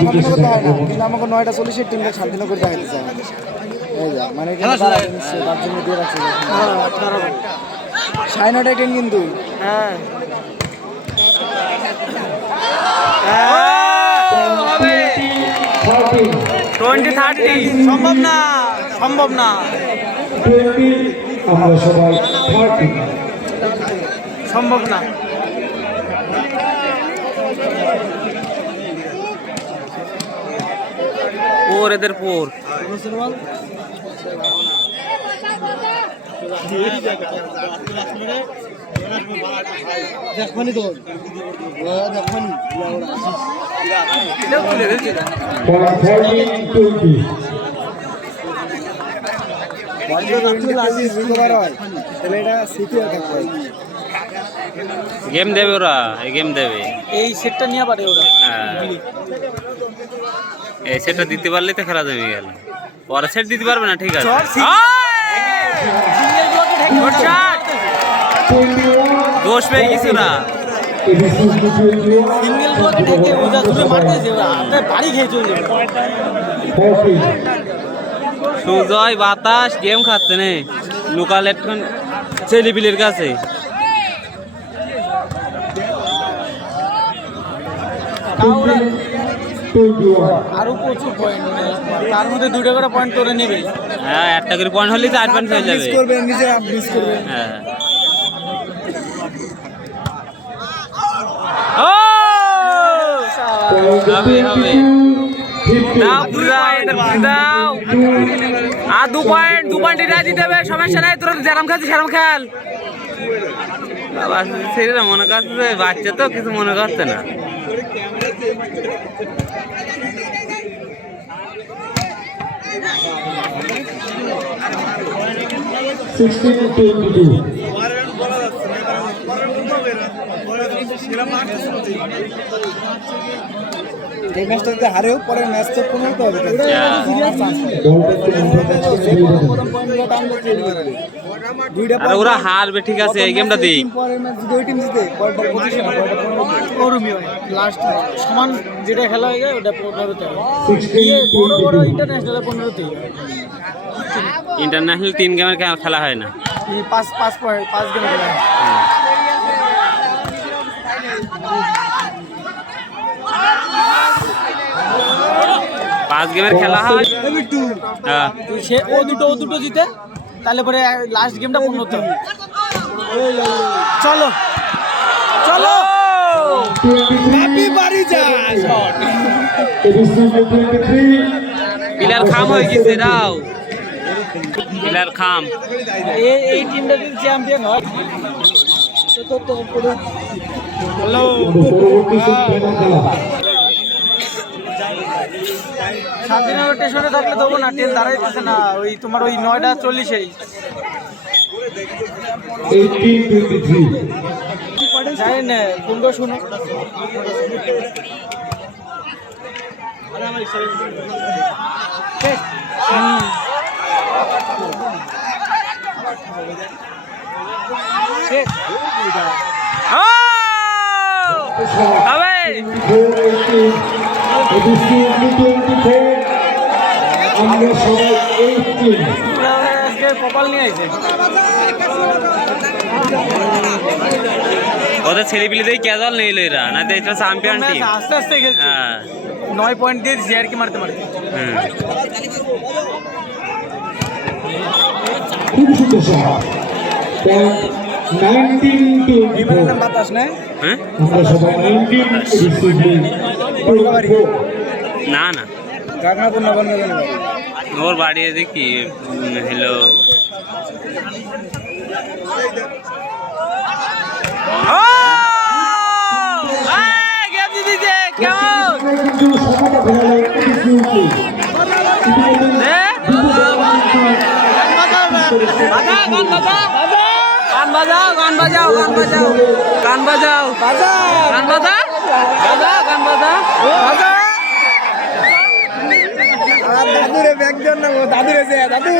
শান্তিনগর দেখায় না, কিন্তু আমাকে 9:40-এর টিমটা শান্তিনগর দেখাইতে চায়। এই যা মানে তার জন্য দিয়ে রাখছে সাইনাটা টেন কিন্তু। হ্যাঁ 20-30 সম্ভব না, সম্ভব না, আমরা সবাই 30 সম্ভব না। পোর এদের পোর দেখবানি তো দেখবানি গেম দেবে ওরা, এই গেম দেবে, এই সেটটা নিয়ে পারে ওরা। এই সেটটা দিতে পারলেই তো খেলা জমে গেল। পরে সেট দিতে পারবে না, ঠিক আছে। দোষ পেয়ে গেছে ওরা, সিঙ্গেল ব্লকে ঢেকে ওজা দূরে মারতেছে ওরা, আপনার বাড়ি খেয়ে চলে যাবে। সুজয় বাতাস গেম খাচ্ছে নে লোকাল এখন ছেলেপিলের কাছে। আরো প্রচুর পয়েন্ট, তার মধ্যে 2টা করে পয়েন্ট করে নেবে। হ্যাঁ, একটা করে পয়েন্ট হলেই 4 পয়েন্ট হয়ে যাবে। হ্যাঁ হবে হবে, দাও দাও এদের দাও। আর 2 পয়েন্ট এটা দিতে হবে, সমস্যা নাই। তোর যেরকম খাচ্ছিস সেরকম খেল। বাবা ছেলেরা মনে করছে বাচ্চা তো কিছু মনে করছে না। এই ম্যাচটাতে হারেও পরের ম্যাচ তো কোনো তো হবে। আর ওরা হারবে, ঠিক আছে, এই গেমটা দিই। লাস্ট সমান যেটা খেলা হয়ে যায় ওটা 15-তে হবে। বড় বড় ইন্টারন্যাশনালে 15-তে হয়। ইন্টারন্যাশনাল 3 গেমের খেলা হয় না, 5 গেম খেলা হয়। 5 গেমের খেলা হয়। হ্যাঁ সে ও দুটো জিতে, তাহলে পরে লাস্ট গেমটা 15-তে হবে। চলো চলো পিলার খাম হয়ে গেছে, দাও পিলার খাম। এই টিমটা যদি চ্যাম্পিয়ন হয় হ্যালো শান্তিনগর স্টেশনে থাকলে দেবো না, ট্রেন দাঁড়াইতেছে না। ওই তোমার ওই 9:40-এই জানি না কোনটা শুনো। কপাল নিয়ে আইছে ওদের ছেলেপিলেদের ক্যাজুয়াল নিয়ে এলো এরা, না তো এটা চ্যাম্পিয়ন টিম। আস্তে আস্তে খেলছে। 9 পয়েন্ট দিয়ে দিয়েছে আর কি মারতে মারতে। বাতাস না না না ওর বাড়ি দেখি। হ্যালো গান বাজাও গান বাজাও গান বাজাও গান বাজাও গান বাজা গান বাজা দাদুরে ব্যাগ দাদুরে দাদু